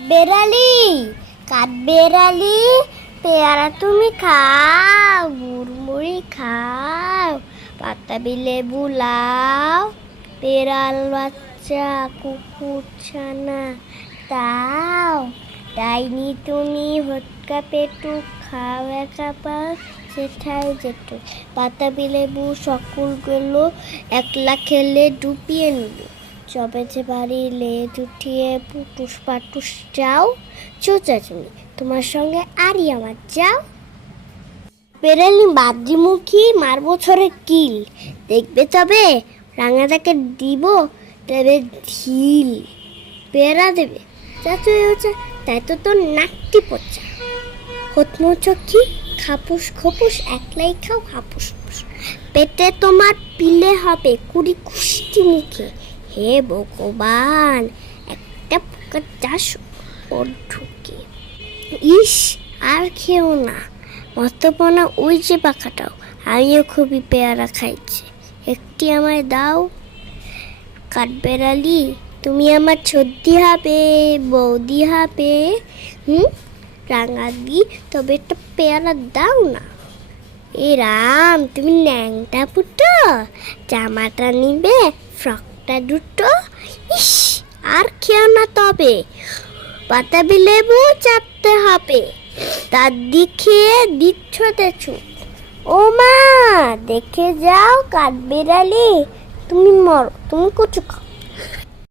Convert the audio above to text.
বেড়ালি, কাঠ বেড়ালি, পেয়ারা তুমি খাও, মুড়মুড়ি খাও, পাতাবি লেবু লাও, বেড়াল বাচ্চা কুকুর ছানা তাও, ডাইনি তুমি ভটকা পেটুক খাও একা পাও সেটাই যেটু, পাতাবি লেবু সকলগুলো একলা খেলে ডুবিয়ে নিল, চবেছে বাড়ি লেজ উঠিয়ে পুটুস পাটুস যাও, চোচা তুমি তোমার সঙ্গে আরই আমার যাও। বেড়ালি বাদ্রিমুখী মারবো ছড়ে কিল, দেখবে তবে রাঙাটাকে দিব তবে ঢিল, পেয়ারা দেবে তাই তো তোর নাকটি পচা, হতমোচ কি খাপুস খপুস একলাই খাও হাপুস পেটে তোমার পিলে হবে কুড়ি কুষ্টি মুখে, হে ভগবান একটা পোকা চাষ ওর ঢুকে, ইস আর খেও না মস্তপনা ওই যে পাখাটাও, আমিও খুবই পেয়ারা খাইছি একটি আমায় দাও। কাঠবেড়ালি তুমি আমার সর্দি হবে বৌদি হবে, রাঙালি তবে একটা পেয়ারা দাও না। এ রাম তুমি ন্যাংটা পুটো, জামাটা নিবে ফ্রকটা দুটো, ইস আর খেও না তবে পাতাবি লেবু চাপতে হবে, তার দিকে দিচ্ছ দেখো, ও মা দেখে যাও কাঠবেড়ালি তুমি মরো তুমি কচু খাও।